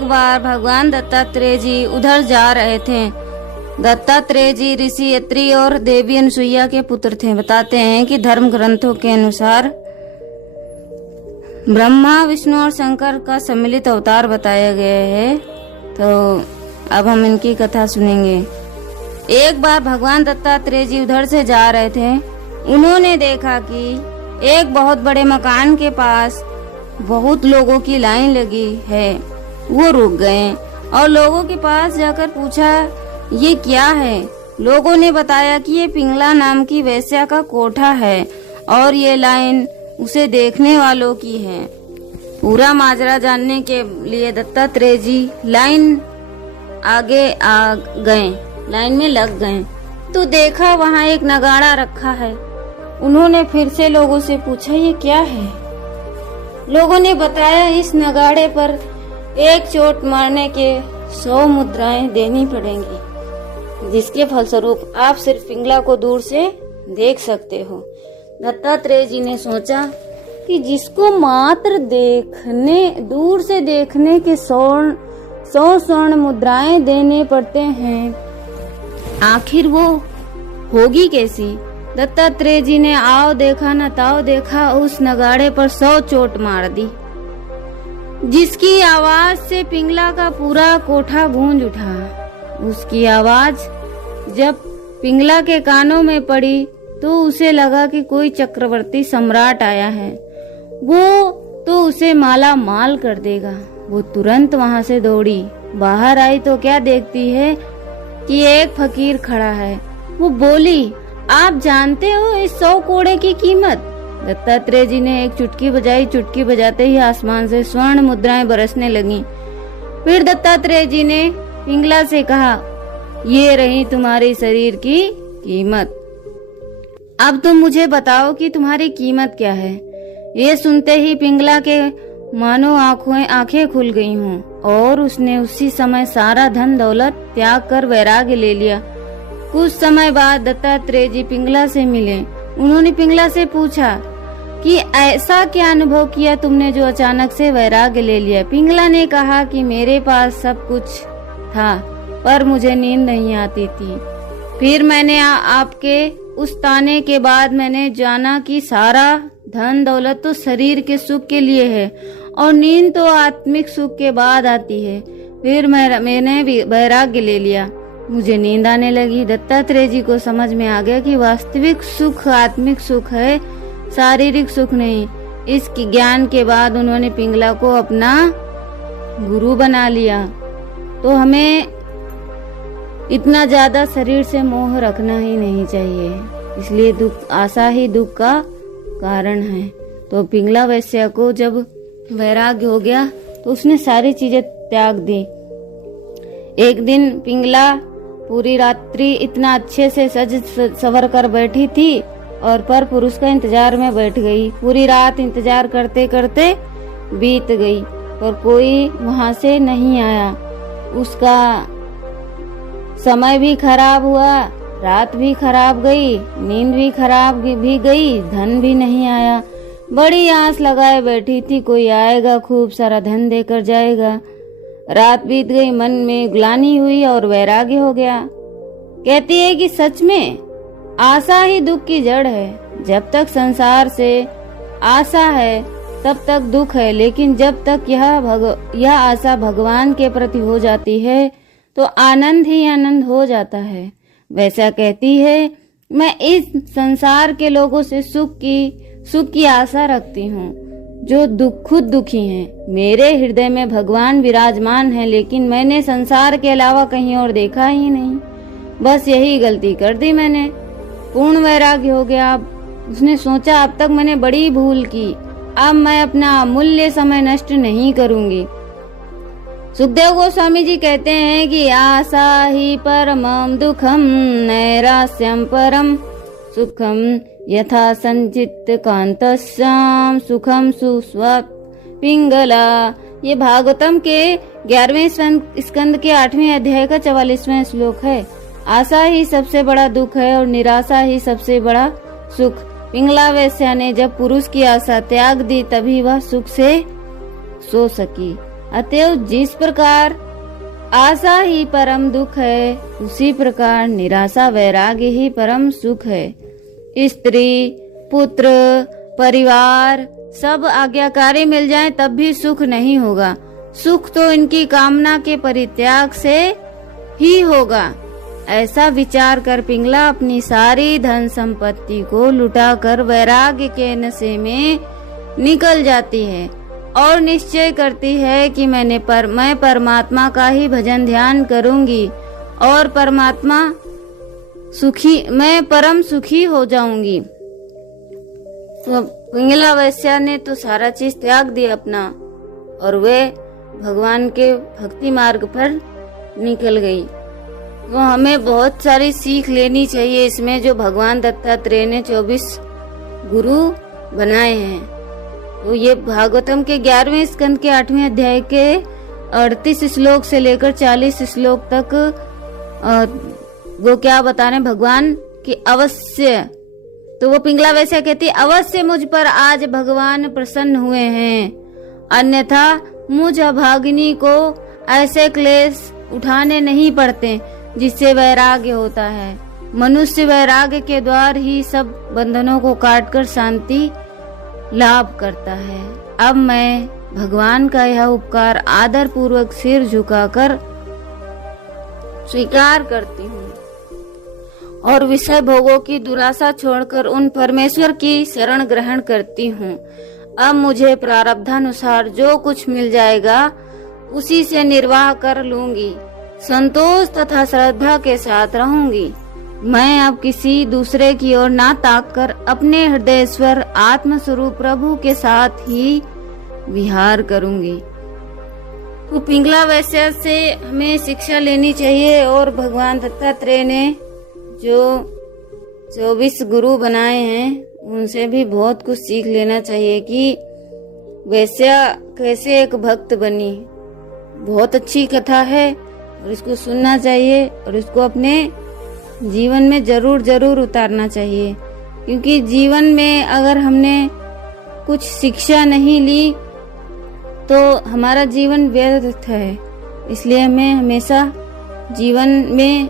एक बार भगवान दत्तात्रेय जी उधर जा रहे थे। दत्तात्रेय जी ऋषि अत्रि और देवी अनुसुईया के पुत्र थे। बताते हैं कि धर्म ग्रंथों के अनुसार ब्रह्मा, विष्णु और शंकर का सम्मिलित अवतार बताया गया है। तो अब हम इनकी कथा सुनेंगे। एक बार भगवान दत्तात्रेय जी उधर से जा रहे थे। उन्होंने देखा कि एक बहुत बड़े मकान के पास बहुत लोगों की लाइन लगी है। वो रुक गए और लोगों के पास जाकर पूछा, ये क्या है? लोगों ने बताया कि ये पिंगला नाम की वेश्या का कोठा है और ये लाइन उसे देखने वालों की है। पूरा माजरा जानने के लिए दत्तात्रेय जी आगे आ गए, लाइन में लग गए। तो देखा वहाँ एक नगाड़ा रखा है। उन्होंने फिर से लोगों से पूछा, ये क्या है? लोगों ने बताया, इस नगाड़े पर एक चोट मारने के 100 मुद्राएं देनी पड़ेंगी, जिसके फलस्वरूप आप सिर्फ पिंगला को दूर से देख सकते हो। दत्तात्रेय जी ने सोचा कि जिसको मात्र दूर से देखने के 100 स्वर्ण मुद्राएं देने पड़ते हैं, आखिर वो होगी कैसी? दत्तात्रेय जी ने आओ देखा न ताओ देखा, उस नगाड़े पर 100 चोट मार दी, जिसकी आवाज से पिंगला का पूरा कोठा गूंज उठा। उसकी आवाज जब पिंगला के कानों में पड़ी तो उसे लगा कि कोई चक्रवर्ती सम्राट आया है, वो तो उसे माला माल कर देगा। वो तुरंत वहां से दौड़ी। बाहर आई तो क्या देखती है कि एक फकीर खड़ा है। वो बोली, आप जानते हो इस 100 कोड़े की कीमत? दत्तात्रेय जी ने एक चुटकी बजाई। चुटकी बजाते ही आसमान से स्वर्ण मुद्राएं बरसने लगीं। फिर दत्तात्रेय जी ने पिंगला से कहा, ये रही तुम्हारे शरीर की कीमत। अब तुम मुझे बताओ कि तुम्हारी कीमत क्या है? ये सुनते ही पिंगला के मानो आंखें खुल गई हों और उसने उसी समय सारा धन दौलत त्याग कर वैराग्य ले लिया। कुछ समय बाद दत्तात्रेय जी पिंगला से मिले। उन्होंने पिंगला से पूछा कि ऐसा क्या अनुभव किया तुमने जो अचानक से वैराग्य ले लिया? पिंगला ने कहा कि मेरे पास सब कुछ था पर मुझे नींद नहीं आती थी। फिर मैंने आपके उस ताने के बाद मैंने जाना कि सारा धन दौलत तो शरीर के सुख के लिए है और नींद तो आत्मिक सुख के बाद आती है। फिर मैंने वैराग्य ले लिया, मुझे नींद आने लगी। दत्तात्रेय जी को समझ में आ गया कि वास्तविक सुख आत्मिक सुख है, शारीरिक सुख नहीं। इस ज्ञान के बाद उन्होंने पिंगला को अपना गुरु बना लिया। तो हमें इतना ज्यादा शरीर से मोह रखना ही नहीं चाहिए, इसलिए आशा ही दुख का कारण है। तो पिंगला वैश्या को जब वैराग्य हो गया तो उसने सारी चीजें त्याग दी। एक दिन पिंगला पूरी रात्रि इतना अच्छे से सज सवर कर बैठी थी और पर पुरुष का इंतजार में बैठ गई। पूरी रात इंतजार करते करते बीत गई पर कोई वहां से नहीं आया। उसका समय भी खराब हुआ, रात भी खराब गई, नींद भी खराब भी गई, धन भी नहीं आया। बड़ी आस लगाए बैठी थी कोई आएगा, खूब सारा धन देकर जाएगा। रात बीत गई, मन में ग्लानि हुई और वैराग्य हो गया। कहती है कि सच में आशा ही दुख की जड़ है। जब तक संसार से आशा है तब तक दुख है, लेकिन जब तक यह आशा भगवान के प्रति हो जाती है तो आनंद ही आनंद हो जाता है। वैसा कहती है, मैं इस संसार के लोगों से सुख की आशा रखती हूँ जो खुद दुखी हैं। मेरे हृदय में भगवान विराजमान है, लेकिन मैंने संसार के अलावा कहीं और देखा ही नहीं। बस यही गलती कर दी मैंने। पूर्ण वैराग्य हो गया। उसने सोचा, अब तक मैंने बड़ी भूल की, अब मैं अपना अमूल्य समय नष्ट नहीं करूंगी। सुखदेव गोस्वामी जी कहते हैं कि आशा ही परमं दुखम नैरास्यम परम सुखम यथा संचित कांतस्याम सुखम सुस्वप पिंगला। ये भागवतम के 11वें स्कंद के 8वें अध्याय का 44वां श्लोक है। आशा ही सबसे बड़ा दुख है और निराशा ही सबसे बड़ा सुख। पिंगला वैश्या ने जब पुरुष की आशा त्याग दी तभी वह सुख से सो सकी। अतएव जिस प्रकार आशा ही परम दुख है, उसी प्रकार निराशा वैराग्य ही परम सुख है। स्त्री, पुत्र, परिवार सब आज्ञाकारी मिल जाएं तब भी सुख नहीं होगा। सुख तो इनकी कामना के परित्याग से ही होगा। ऐसा विचार कर पिंगला अपनी सारी धन संपत्ति को लुटाकर वैराग्य के नशे में निकल जाती है और निश्चय करती है कि मैं परमात्मा का ही भजन ध्यान करूंगी और मैं परम सुखी हो जाऊंगी। तो पिंगला वैश्या ने तो सारा चीज त्याग दिया अपना और वे भगवान के भक्ति मार्ग पर निकल गई। तो हमें बहुत सारी सीख लेनी चाहिए इसमें, जो भगवान दत्तात्रेय ने 24 गुरु बनाए हैं। तो ये भागवतम के 11वें स्कंद के 8वें अध्याय के 38 श्लोक से लेकर 40 श्लोक तक वो क्या बता रहे हैं भगवान कि अवश्य, तो वो पिंगला वैसे कहती अवश्य मुझ पर आज भगवान प्रसन्न हुए हैं, अन्यथा मुझ अभागिनी को ऐसे क्लेश उठाने नहीं पड़ते जिससे वैराग्य होता है। मनुष्य वैराग्य के द्वार ही सब बंधनों को काटकर शांति लाभ करता है। अब मैं भगवान का यह उपकार आदर पूर्वक सिर झुकाकर स्वीकार करती हूँ और विषय भोगों की दुराशा छोड़कर उन परमेश्वर की शरण ग्रहण करती हूँ। अब मुझे प्रारब्धानुसार जो कुछ मिल जाएगा उसी से निर्वाह कर लूंगी, संतोष तथा श्रद्धा के साथ रहूंगी। मैं अब किसी दूसरे की ओर ना ताककर अपने हृदयेश्वर आत्म स्वरूप प्रभु के साथ ही विहार करूंगी। तो पिंगला वैश्य से हमें शिक्षा लेनी चाहिए और भगवान दत्तात्रेय ने जो 24 गुरु बनाए हैं उनसे भी बहुत कुछ सीख लेना चाहिए कि वैश्या कैसे एक भक्त बनी। बहुत अच्छी कथा है और इसको सुनना चाहिए और इसको अपने जीवन में जरूर उतारना चाहिए, क्योंकि जीवन में अगर हमने कुछ शिक्षा नहीं ली तो हमारा जीवन व्यर्थ है। इसलिए हमें हमेशा जीवन में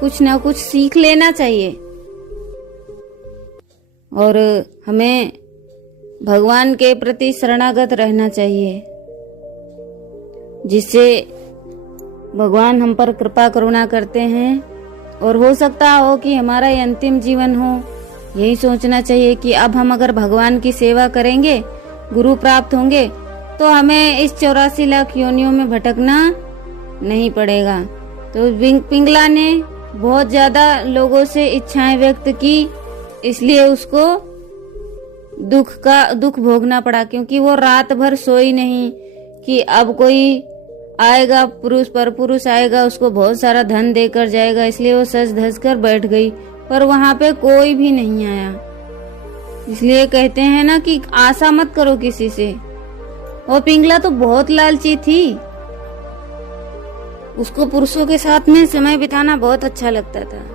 कुछ ना कुछ सीख लेना चाहिए और हमें भगवान के प्रति शरणागत रहना चाहिए, जिससे भगवान हम पर कृपा करुणा करते हैं। और हो सकता हो कि हमारा ये अंतिम जीवन हो, यही सोचना चाहिए कि अब हम अगर भगवान की सेवा करेंगे, गुरु प्राप्त होंगे, तो हमें इस 84 लाख योनियों में भटकना नहीं पड़ेगा। तो पिंगला ने बहुत ज्यादा लोगों से इच्छाएं व्यक्त की, इसलिए उसको दुख भोगना पड़ा, क्योंकि वो रात भर सोई नहीं कि अब कोई आएगा, पुरुष आएगा उसको बहुत सारा धन देकर जाएगा। इसलिए वो सज धज कर बैठ गई, पर वहां पे कोई भी नहीं आया। इसलिए कहते हैं ना कि आशा मत करो किसी से। और पिंगला तो बहुत लालची थी, उसको पुरुषों के साथ में समय बिताना बहुत अच्छा लगता था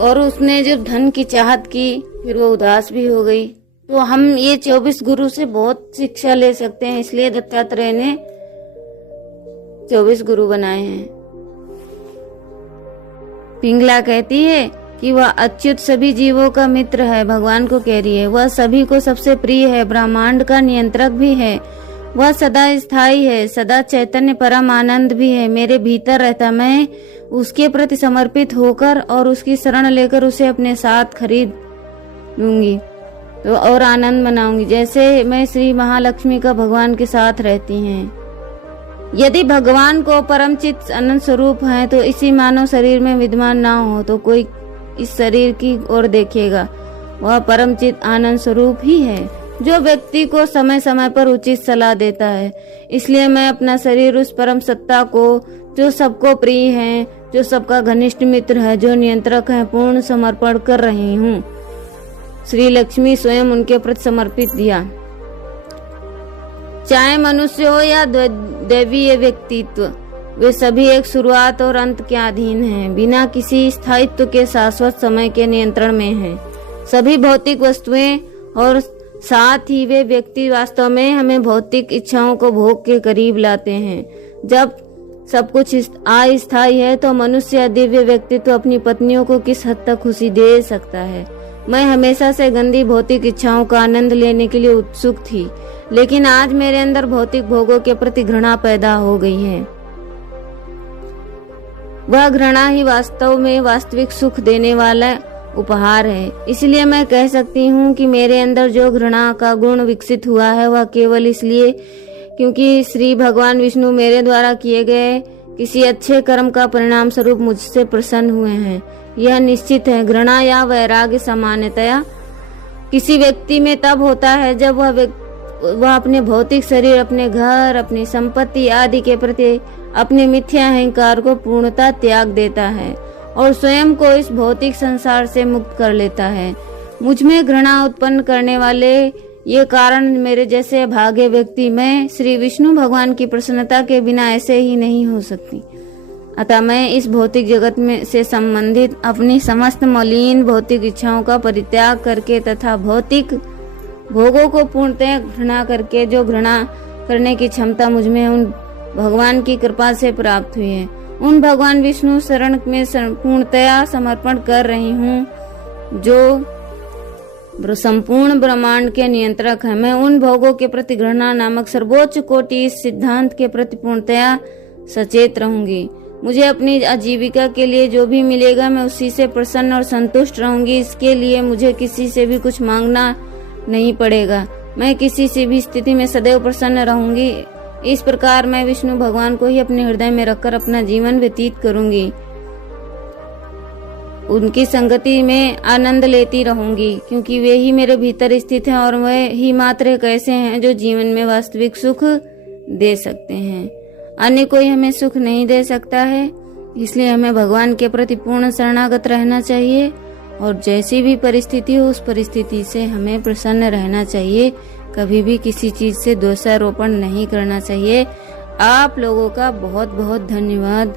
और उसने जब धन की चाहत की फिर वो उदास भी हो गई। तो हम ये 24 गुरु से बहुत शिक्षा ले सकते हैं, इसलिए दत्तात्रेय ने 24 गुरु बनाए हैं। पिंगला कहती है कि वह अच्युत सभी जीवों का मित्र है, भगवान को कह रही है। वह सभी को सबसे प्रिय है, ब्रह्मांड का नियंत्रक भी है। वह सदा स्थायी है, सदा चैतन्य परम आनंद भी है। मेरे भीतर रहता, मैं उसके प्रति समर्पित होकर और उसकी शरण लेकर उसे अपने साथ खरीद लूंगी तो और आनंद मनाऊंगी, जैसे मैं श्री महालक्ष्मी का भगवान के साथ रहती हैं। यदि भगवान को परम चित्त अनंत स्वरूप है तो इसी मानव शरीर में विद्यमान ना हो तो कोई इस शरीर की ओर देखेगा। वह परम चित्त आनंद स्वरूप ही है, जो व्यक्ति को समय समय पर उचित सलाह देता है। इसलिए मैं अपना शरीर उस परम सत्ता को, जो सबको प्रिय है, जो सबका घनिष्ठ मित्र है, जो नियंत्रक है, पूर्ण समर्पण कर रही हूँ। श्री लक्ष्मी स्वयं उनके प्रति समर्पित दिया। चाहे मनुष्य हो या दैवीय व्यक्तित्व, वे सभी एक शुरुआत और अंत के अधीन हैं, बिना किसी स्थायित्व के शाश्वत समय के नियंत्रण में हैं। सभी भौतिक वस्तुएं और साथ ही वे व्यक्ति वास्तव में हमें भौतिक इच्छाओं को भोग के करीब लाते हैं। जब सब कुछ अस्थायी है तो मनुष्य या दिव्य व्यक्तित्व अपनी पत्नियों को किस हद तक खुशी दे सकता है। मैं हमेशा से गंदी भौतिक इच्छाओं का आनंद लेने के लिए उत्सुक थी, लेकिन आज मेरे अंदर भौतिक भोगों के प्रति घृणा पैदा हो गई है। वह घृणा ही वास्तव में वास्तविक सुख देने वाला उपहार है। इसलिए मैं कह सकती हूँ कि मेरे अंदर जो घृणा का गुण विकसित हुआ है वह केवल इसलिए क्योंकि श्री भगवान विष्णु मेरे द्वारा किए गए किसी अच्छे कर्म का परिणाम स्वरूप मुझसे प्रसन्न हुए हैं। यह निश्चित है। घृणा या वैराग्य सामान्यतया किसी व्यक्ति में तब होता है जब वह अपने भौतिक शरीर, अपने घर, अपनी संपत्ति आदि के प्रति अपने मिथ्या अहंकार को पूर्णतः त्याग देता है और स्वयं को इस भौतिक संसार से मुक्त कर लेता है। मुझ में घृणा उत्पन्न करने वाले ये कारण मेरे जैसे भागे व्यक्ति मैं श्री विष्णु भगवान की प्रसन्नता के बिना ऐसे ही नहीं हो सकती। अतः मैं इस भौतिक जगत में से संबंधित अपनी समस्त मलिन भौतिक इच्छाओं का परित्याग करके तथा भौतिक भोगों को पूर्णतः घृणा करके जो घृणा करने की क्षमता मुझ में उन भगवान की कृपा से प्राप्त हुई है, उन भगवान विष्णु शरण में पूर्णतया समर्पण कर रही हूँ जो संपूर्ण ब्रह्मांड के नियंत्रक है। मैं उन भोगों के प्रति घृणा नामक सर्वोच्च कोटि इस सिद्धांत के प्रति पूर्णतया सचेत रहूंगी। मुझे अपनी आजीविका के लिए जो भी मिलेगा मैं उसी से प्रसन्न और संतुष्ट रहूंगी। इसके लिए मुझे किसी से भी कुछ मांगना नहीं पड़ेगा। मैं किसी से भी स्थिति में सदैव प्रसन्न रहूंगी। इस प्रकार मैं विष्णु भगवान को ही अपने हृदय में रखकर अपना जीवन व्यतीत करूंगी। उनकी संगति में आनंद लेती रहूंगी क्योंकि वे ही मेरे भीतर स्थित हैं और वे ही मात्र एक ऐसे हैं जो जीवन में वास्तविक सुख दे सकते हैं। अन्य कोई हमें सुख नहीं दे सकता है। इसलिए हमें भगवान के प्रति पूर्ण शरणागत रहना चाहिए और जैसी भी परिस्थिति हो उस परिस्थिति से हमें प्रसन्न रहना चाहिए। कभी भी किसी चीज से दोषारोपण नहीं करना चाहिए। आप लोगों का बहुत बहुत धन्यवाद।